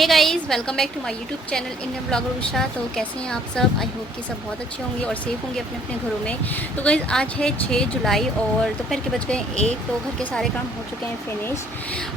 Hey guys, welcome back to my YouTube channel Indian blogger Usha. तो कैसे हैं आप सब? आई होप कि सब बहुत अच्छे होंगे और सेफ़ होंगे अपने अपने घरों में। तो गाइस, आज है 6 जुलाई और दोपहर के बज गए 1। तो घर के सारे काम हो चुके हैं फिनिश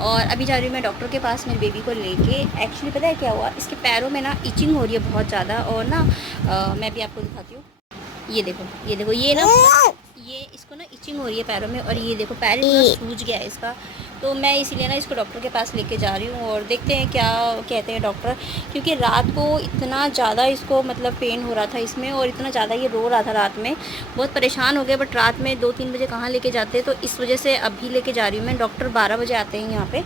और अभी जा रही हूँ मैं डॉक्टर के पास मेरे बेबी को लेके। एक्चुअली पता है क्या हुआ, इसके पैरों में ना इचिंग हो रही है बहुत ज़्यादा। और ना मैं भी आपको दिखाती हूँ। ये देखो, ये देखो, ये ना ये इसको ना इचिंग हो रही है पैरों में। और ये देखो, पैर इतना सूज गया है इसका। तो मैं इसीलिए ना इसको डॉक्टर के पास लेके जा रही हूँ और देखते हैं क्या कहते हैं डॉक्टर। क्योंकि रात को इतना ज़्यादा इसको मतलब पेन हो रहा था इसमें और इतना ज़्यादा ये रो रहा था रात में। बहुत परेशान हो गए, बट रात में 2-3 बजे कहाँ लेके जाते, तो इस वजह से अभी लेके जा रही हूँ मैं। डॉक्टर 12 बजे आते हैं यहाँ पे,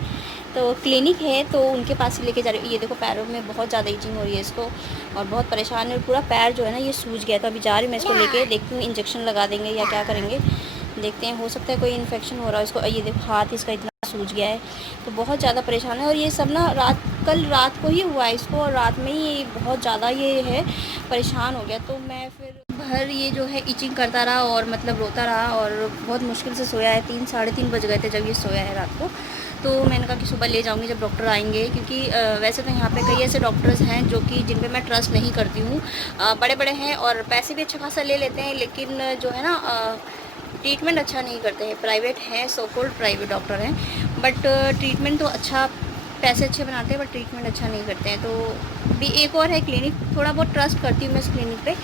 तो क्लिनिक है तो उनके पास ही लेके जा रही हूँ। ये देखो, पैरों में बहुत ज़्यादा इचिंग हो रही है इसको और बहुत परेशान है। और पूरा पैर जो है ना ये सूज गया। तो अभी जा रही हूँ मैं इसको लेके, देखती हूँ इंजेक्शन लगा देंगे या क्या करेंगे, देखते हैं। हो सकता है कोई इन्फेक्शन हो रहा है इसको। ये देखो, हाथ इसका इतना सूज गया है, तो बहुत ज़्यादा परेशान है। और ये सब ना कल रात को ही हुआ है इसको और रात में ही बहुत ज़्यादा ये है, परेशान हो गया। तो मैं फिर भर ये जो है इचिंग करता रहा और मतलब रोता रहा और बहुत मुश्किल से सोया है। 3-3:30 बज गए थे जब ये सोया है रात को। तो मैंने कहा कि सुबह ले जाऊंगी जब डॉक्टर आएंगे, क्योंकि वैसे तो यहाँ पे कई ऐसे डॉक्टर्स हैं जो कि जिन पे मैं ट्रस्ट नहीं करती हूँ। बड़े बड़े हैं और पैसे भी अच्छा खासा ले लेते हैं, लेकिन जो है ना ट्रीटमेंट अच्छा नहीं करते हैं। प्राइवेट हैं, सो कॉल्ड प्राइवेट डॉक्टर हैं, बट ट्रीटमेंट तो अच्छा, पैसे अच्छे बनाते हैं बट ट्रीटमेंट अच्छा नहीं करते हैं। तो भी एक और है क्लिनिक, थोड़ा बहुत ट्रस्ट करती हूँ मैं उस क्लिनिक पे।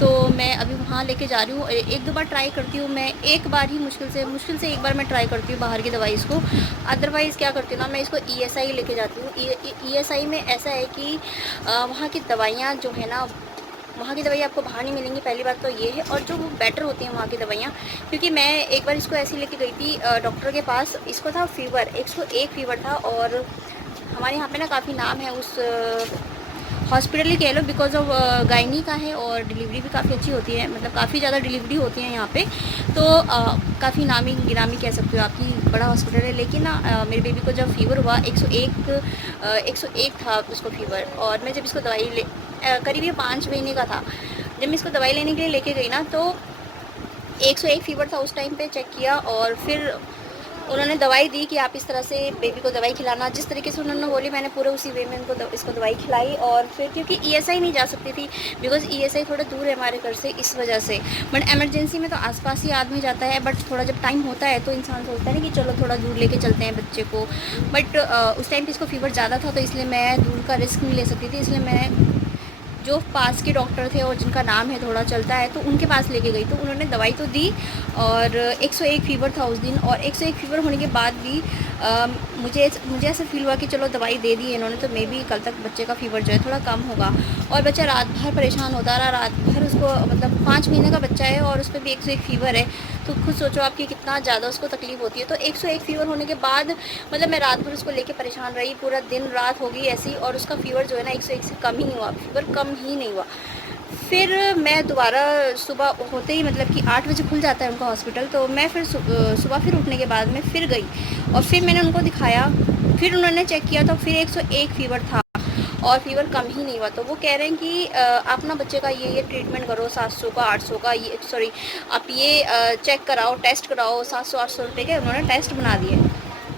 तो मैं अभी वहाँ लेके जा रही हूँ। 1-2 बार ट्राई करती हूँ मैं, एक बार ही मुश्किल से एक बार मैं ट्राई करती हूँ बाहर की दवाई इसको। अदरवाइज़ क्या करती हूँ ना, मैं इसको ESI लेके जाती हूँ। ESI में ऐसा है कि वहाँ की दवाइयाँ जो है ना, वहाँ की दवाई आपको बाहर नहीं मिलेंगी, पहली बात तो ये है। और जो वो बेटर होती हैं वहाँ की दवाइयाँ, क्योंकि मैं एक बार इसको ऐसे लेके गई थी डॉक्टर के पास। इसको था फीवर, 101 फीवर था। और हमारे यहाँ पे ना काफ़ी नाम है उस हॉस्पिटल ही कह लो, बिकॉज ऑफ गायनी का है और डिलीवरी भी काफ़ी अच्छी होती है, मतलब काफ़ी ज़्यादा डिलीवरी होती है यहाँ पे। तो काफ़ी नामी गिरामी कह सकते हो आपकी, बड़ा हॉस्पिटल है। लेकिन ना मेरे बेबी को जब फीवर हुआ 101 था उसको फीवर। और मैं जब इसको दवाई करीब ये 5 महीने का था, जब मैं इसको दवाई लेने के लिए लेके गई ना, तो 101 फीवर था उस टाइम पे। चेक किया और फिर उन्होंने दवाई दी कि आप इस तरह से बेबी को दवाई खिलाना। जिस तरीके से उन्होंने बोली मैंने पूरे उसी वे में इसको दवाई खिलाई। और फिर क्योंकि ESI नहीं जा सकती थी, बिकॉज ESI थोड़ा दूर है हमारे घर से, इस वजह से। बट एमरजेंसी में तो आसपास ही आदमी जाता है, बट थोड़ा जब टाइम होता है तो इंसान सोचता है ना कि चलो थोड़ा दूर लेके चलते हैं बच्चे को। बट उस टाइम पर इसको फीवर ज़्यादा था, तो इसलिए मैं दूर का रिस्क नहीं ले सकती थी। इसलिए मैं जो पास के डॉक्टर थे और जिनका नाम है थोड़ा चलता है, तो उनके पास लेके गई। तो उन्होंने दवाई तो दी और 101 फीवर था उस दिन। और 101 फीवर होने के बाद भी मुझे ऐसा फील हुआ कि चलो दवाई दे दी इन्होंने, तो मे बी कल तक बच्चे का फीवर जो है थोड़ा कम होगा। और बच्चा रात भर परेशान होता रहा, रात भर उसको, मतलब 5 महीने का बच्चा है और उस पर भी 101 फीवर है। तो खुद सोचो आपकी कितना ज़्यादा उसको तकलीफ़ होती है। तो 101 फीवर होने के बाद मतलब मैं रात भर उसको लेके परेशान रही, पूरा दिन रात हो गई ऐसी। और उसका फीवर जो है ना 101 से कम ही नहीं हुआ, फीवर कम ही नहीं हुआ। फिर मैं दोबारा सुबह होते ही, मतलब कि 8 बजे खुल जाता है उनका हॉस्पिटल, तो मैं फिर सुबह फिर उठने के बाद मैं फिर गई और फिर मैंने उनको दिखाया। फिर उन्होंने चेक किया तो फिर 101 फीवर था और फीवर कम ही नहीं हुआ। तो वो कह रहे हैं कि आप ना बच्चे का ये ट्रीटमेंट करो, 700 का 800 का, ये सॉरी आप ये चेक कराओ, टेस्ट कराओ। 700-800 रुपये के उन्होंने टेस्ट बना दिए।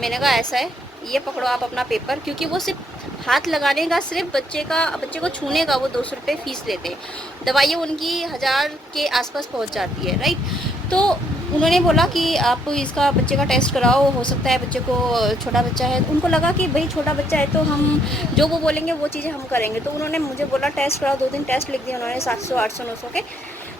मैंने कहा ऐसा है, ये पकड़ो आप अपना पेपर, क्योंकि वो सिर्फ हाथ लगाने का, सिर्फ बच्चे को छूने का वो 200 रुपये फ़ीस लेते हैं। दवाइयाँ उनकी 1000 के आसपास पहुंच जाती है, राइट। तो उन्होंने बोला कि आप इसका बच्चे का टेस्ट कराओ, हो सकता है बच्चे को, छोटा बच्चा है। उनको लगा कि भाई छोटा बच्चा है तो हम जो वो बोलेंगे वो चीज़ें हम करेंगे। तो उन्होंने मुझे बोला टेस्ट कराओ। 2 दिन टेस्ट लिख दिए उन्होंने, 700, 800, 900 के।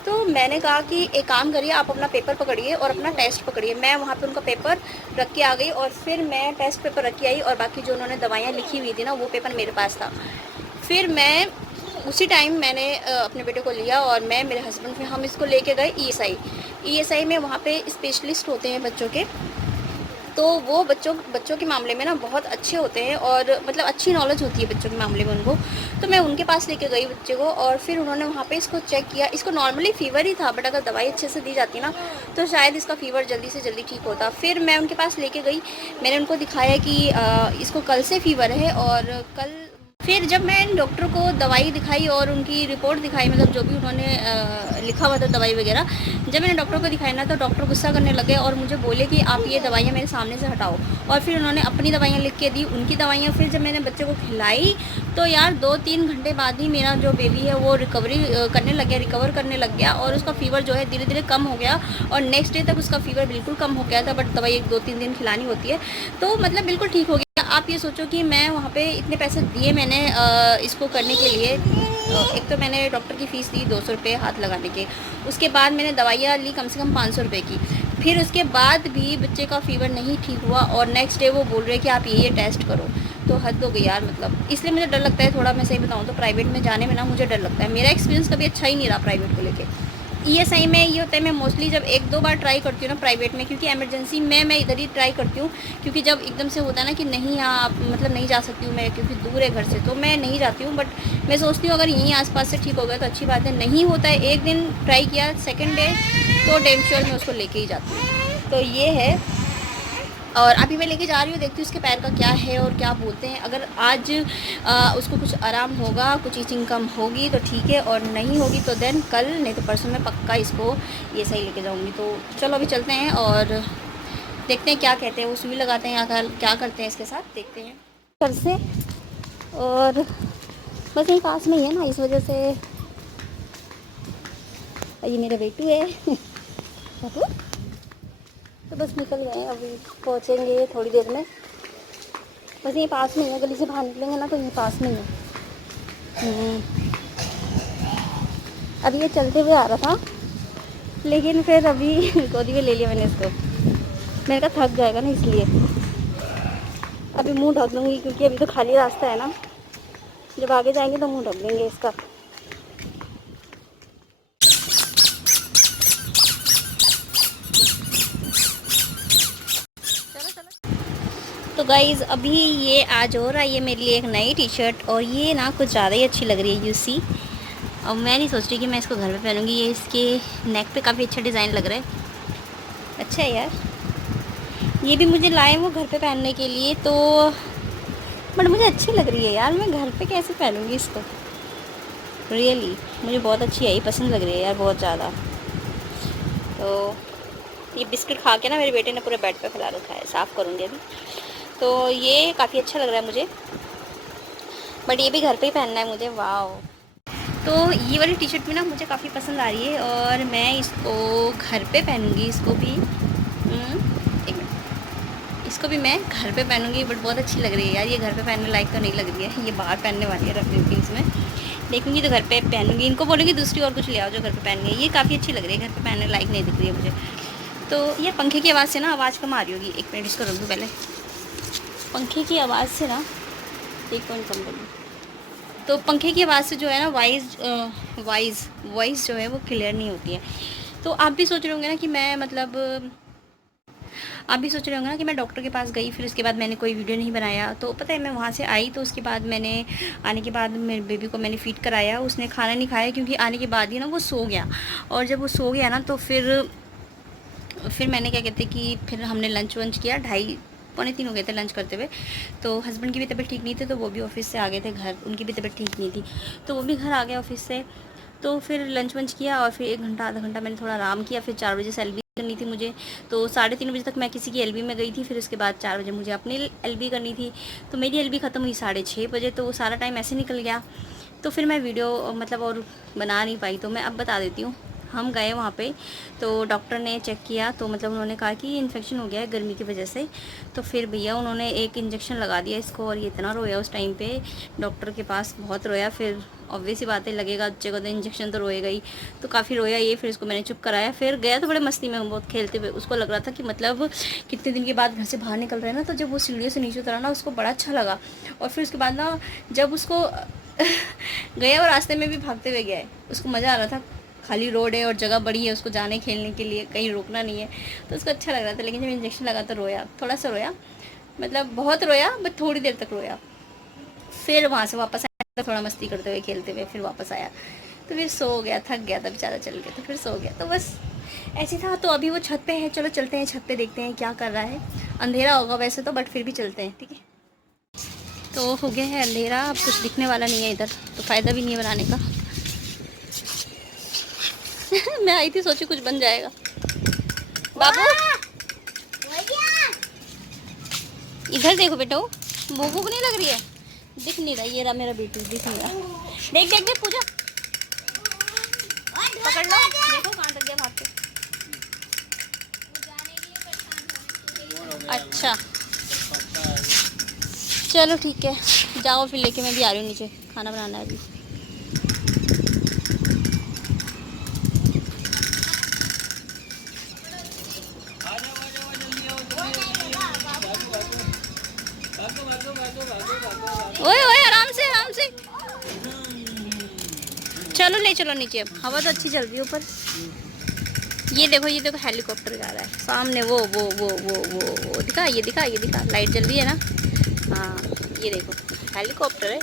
तो मैंने कहा कि एक काम करिए, आप अपना पेपर पकड़िए और अपना टेस्ट पकड़िए। मैं वहाँ पे उनका पेपर रख के आ गई और फिर मैं टेस्ट पेपर रख के आई और बाकी जो उन्होंने दवाइयाँ लिखी हुई थी ना, वो पेपर मेरे पास था। फिर मैं उसी टाइम मैंने अपने बेटे को लिया और मैं, मेरे हस्बैंड, फिर हम इसको लेके गए ESI में। वहाँ पे स्पेशलिस्ट होते हैं बच्चों के, तो वो बच्चों के मामले में ना बहुत अच्छे होते हैं और मतलब अच्छी नॉलेज होती है बच्चों के मामले में उनको। तो मैं उनके पास लेके गई बच्चे को और फिर उन्होंने वहाँ पे इसको चेक किया। इसको नॉर्मली फ़ीवर ही था, बट अगर दवाई अच्छे से दी जाती ना तो शायद इसका फ़ीवर जल्दी से जल्दी ठीक होता। फिर मैं उनके पास लेके गई, मैंने उनको दिखाया कि इसको कल से फ़ीवर है और कल फिर जब मैं डॉक्टर को दवाई दिखाई और उनकी रिपोर्ट दिखाई, मतलब जो भी उन्होंने लिखा हुआ था दवाई वगैरह, जब मैंने डॉक्टर को दिखाई ना तो डॉक्टर गुस्सा करने लगे और मुझे बोले कि आप ये दवाइयाँ मेरे सामने से हटाओ। और फिर उन्होंने अपनी दवाइयाँ लिख के दी, उनकी दवाइयाँ। फिर जब मैंने बच्चे को खिलाई तो यार 2-3 घंटे बाद ही मेरा जो बेबी है वो रिकवर करने लग गया और उसका फ़ीवर जो है धीरे धीरे कम हो गया और नेक्स्ट डे तक उसका फ़ीवर बिल्कुल कम हो गया था। बट दवाई 2-3 दिन खिलानी होती है, तो मतलब बिल्कुल ठीक हो गया। आप ये सोचो कि मैं वहाँ पे इतने पैसे दिए मैंने इसको करने के लिए। एक तो मैंने डॉक्टर की फ़ीस दी 200 रुपये हाथ लगाने के, उसके बाद मैंने दवाइयाँ ली कम से कम 500 रुपये की। फिर उसके बाद भी बच्चे का फ़ीवर नहीं ठीक हुआ और नेक्स्ट डे वो बोल रहे कि आप ये टेस्ट करो। तो हद हो गई यार, मतलब इसलिए मुझे डर लगता है थोड़ा। मैं सही बताऊँ तो प्राइवेट में जाने में ना मुझे डर लगता है। मेरा एक्सपीरियंस कभी अच्छा ही नहीं रहा प्राइवेट को लेके। ईएसआई में ये होता है, मैं मोस्टली जब 1-2 बार ट्राई करती हूँ ना प्राइवेट में, क्योंकि इमरजेंसी में मैं इधर ही ट्राई करती हूँ। क्योंकि जब एकदम से होता है ना कि नहीं यहाँ आप मतलब नहीं जा सकती हूँ मैं, क्योंकि दूर है घर से, तो मैं नहीं जाती हूँ। बट मैं सोचती हूँ अगर यहीं आसपास से ठीक हो गया तो अच्छी बात है। नहीं होता है, एक दिन ट्राई किया, सेकेंड डे तो डैम श्योर मैं उसको लेके ही जाती हूँ। तो ये है। और अभी मैं लेके जा रही हूँ, देखती हूँ उसके पैर का क्या है और क्या बोलते हैं। अगर आज उसको कुछ आराम होगा, कुछ ईचिंग कम होगी तो ठीक है, और नहीं होगी तो देन कल नहीं तो परसों में पक्का इसको ये सही लेके जाऊँगी। तो चलो अभी चलते हैं और देखते हैं क्या कहते हैं। वो सुई लगाते हैं या क्या करते हैं इसके साथ, देखते हैं घर से। और बस यहीं पास में ही है ना, इस वजह से। ये मेरा बेटू है बेटू। तो बस निकल गए, अभी पहुँचेंगे थोड़ी देर में। बस यहीं पास में ही है, गली से बाहर निकलेंगे ना तो यहीं पास में ही है। अभी ये चलते हुए आ रहा था, लेकिन फिर अभी गोदी में ले लिया मैंने इसको। मैंने कहा थक जाएगा ना, इसलिए अभी मुंह ढक लूँगी, क्योंकि अभी तो खाली रास्ता है ना। जब आगे जाएंगे तो मुंह ढक देंगे इसका। तो गाइज़ अभी ये आज हो रहा है, ये मेरे लिए एक नई टी शर्ट, और ये ना कुछ ज़्यादा ही अच्छी लग रही है, यू सी। और मैं नहीं सोच रही कि मैं इसको घर पे पहनूंगी। ये इसके नेक पे काफ़ी अच्छा डिज़ाइन लग रहा है, अच्छा है यार। ये भी मुझे लाए वो घर पे पहनने के लिए, तो बट मुझे अच्छी लग रही है यार। मैं घर पे कैसे पहनूंगी इसको, रियली मुझे बहुत अच्छी है, ये पसंद लग रही है यार बहुत ज़्यादा। तो ये बिस्किट खा के ना मेरे बेटे ने पूरे बेड पे फैला रखा है, साफ़ करूँगी अभी। तो ये काफ़ी अच्छा लग रहा है मुझे, बट ये भी घर पे ही पहनना है मुझे। वाह। तो ये वाली टी शर्ट भी ना मुझे काफ़ी पसंद आ रही है और मैं इसको घर पे पहनूंगी। इसको भी एक मिनट, इसको भी मैं घर पे पहनूंगी। बट बहुत अच्छी लग रही है यार, ये घर पे पहनने लायक तो नहीं लग रही है, ये बाहर पहनने वाली है रफ ड्यूटीज़ में। देखूंगी तो घर पे पहनूंगी। इनको बोलूँगी दूसरी और कुछ ले आओ जो घर पे पहननी है। ये काफ़ी अच्छी लग रही है, घर पे पहनने लायक नहीं दिख रही है मुझे। तो ये पंखे की आवाज़ से ना आवाज़ कम आ रही होगी। एक मिनट इसको रख दूँ पहले। पंखे की आवाज़ से ना एक मिनट कम कर दूँ। तो पंखे की आवाज़ से जो है ना वॉइस जो है वो क्लियर नहीं होती है। तो आप भी सोच रहे होंगे ना कि मैं मतलब आप भी सोच रहे होंगे ना कि मैं डॉक्टर के पास गई, फिर उसके बाद मैंने कोई वीडियो नहीं बनाया। तो पता है मैं वहाँ से आई तो उसके बाद मैंने आने के बाद मेरे बेबी को मैंने फीड कराया। उसने खाना नहीं खाया, क्योंकि आने के बाद ही ना वो सो गया। और जब वो सो गया ना तो फिर मैंने क्या कहते कि फिर हमने लंच वंच किया। 2:30-3 हो गए थे लंच करते हुए। तो हस्बैंड की भी तबीयत ठीक नहीं थी, तो वो भी ऑफिस से आ गए थे घर। उनकी भी तबीयत ठीक नहीं थी, तो वो भी घर आ गए ऑफिस से। तो फिर लंच वंच किया और फिर 1 घंटा आधा घंटा मैंने थोड़ा आराम किया। फिर 4 बजे से एलबी करनी थी मुझे, तो 3:30 बजे तक मैं किसी की एलबी में गई थी। फिर उसके बाद 4 बजे मुझे अपनी एलबी करनी थी। तो मेरी एलबी ख़त्म हुई 6:30 बजे, तो वो सारा टाइम ऐसे निकल गया। तो फिर मैं वीडियो मतलब और बना नहीं पाई। तो मैं अब बता देती हूँ। हम गए वहाँ पे, तो डॉक्टर ने चेक किया, तो मतलब उन्होंने कहा कि इन्फेक्शन हो गया है गर्मी की वजह से। तो फिर भैया उन्होंने एक इंजेक्शन लगा दिया इसको, और ये इतना रोया उस टाइम पे डॉक्टर के पास, बहुत रोया। फिर ऑब्वियस ही बात है, लगेगा बच्चे को तो इंजेक्शन तो रोएगा ही, तो काफ़ी रोया ये। फिर इसको मैंने चुप कराया। फिर गया तो बड़े मस्ती में, हम बहुत खेलते हुए। उसको लग रहा था कि मतलब कितने दिन के बाद घर से बाहर निकल रहे हैं ना। तो जब वो सीढ़ियों से नीचे उतरा ना, उसको बड़ा अच्छा लगा। और फिर उसके बाद ना जब उसको गया, और रास्ते में भी भागते हुए गया है, उसको मज़ा आ रहा था। खाली रोड है और जगह बड़ी है उसको जाने खेलने के लिए, कहीं रुकना नहीं है, तो उसको अच्छा लग रहा था। लेकिन जब इंजेक्शन लगा तो रोया, थोड़ा सा रोया, मतलब बहुत रोया बट थोड़ी देर तक रोया। फिर वहाँ से वापस आया, थोड़ा मस्ती करते हुए खेलते हुए फिर वापस आया। तो फिर सो गया, थक गया था बेचारा, चल गया तो फिर सो गया। तो बस ऐसे था। तो अभी वो छत पे है, चलो चलते हैं छत पे, देखते हैं क्या कर रहा है। अंधेरा होगा वैसे तो, बट फिर भी चलते हैं, ठीक है। तो हो गया है अंधेरा, अब कुछ दिखने वाला नहीं है इधर, तो फ़ायदा भी नहीं है बनाने का। मैं आई थी, सोची कुछ बन जाएगा। बाबू इधर देखो बेटा, भूख नहीं लग रही है? दिख नहीं रहा, ये रहा मेरा बेटू, दिख नहीं रहा। देख देख देख पूजा, पकड़ लो, देखो कहाँ तक गया भाग के। अच्छा चलो ठीक है, जाओ फिर लेके, मैं भी आ रही हूँ नीचे, खाना बनाना है अभी। ओए ओए आराम से आराम से, चलो ले चलो नीचे, अब हवा तो अच्छी चल रही है ऊपर। ये देखो हेलीकॉप्टर जा रहा है सामने, वो दिखा, ये दिखा, ये दिखा, लाइट जल रही है ना। हाँ ये देखो हेलीकॉप्टर है।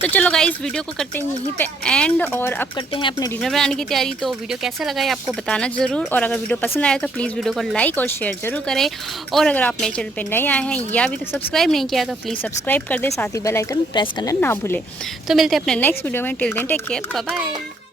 तो चलो गाइस, वीडियो को करते हैं यहीं पे एंड, और अब करते हैं अपने डिनर बनाने की तैयारी। तो वीडियो कैसा लगा है आपको बताना ज़रूर, और अगर वीडियो पसंद आया तो प्लीज़ वीडियो को लाइक और शेयर ज़रूर करें। और अगर आप मेरे चैनल पे नए आए हैं या अभी तक सब्सक्राइब नहीं किया तो प्लीज़ सब्सक्राइब कर दें, साथ ही बेल आइकन प्रेस करना ना भूलें। तो मिलते हैं अपने नेक्स्ट वीडियो में, till then take care, bye bye.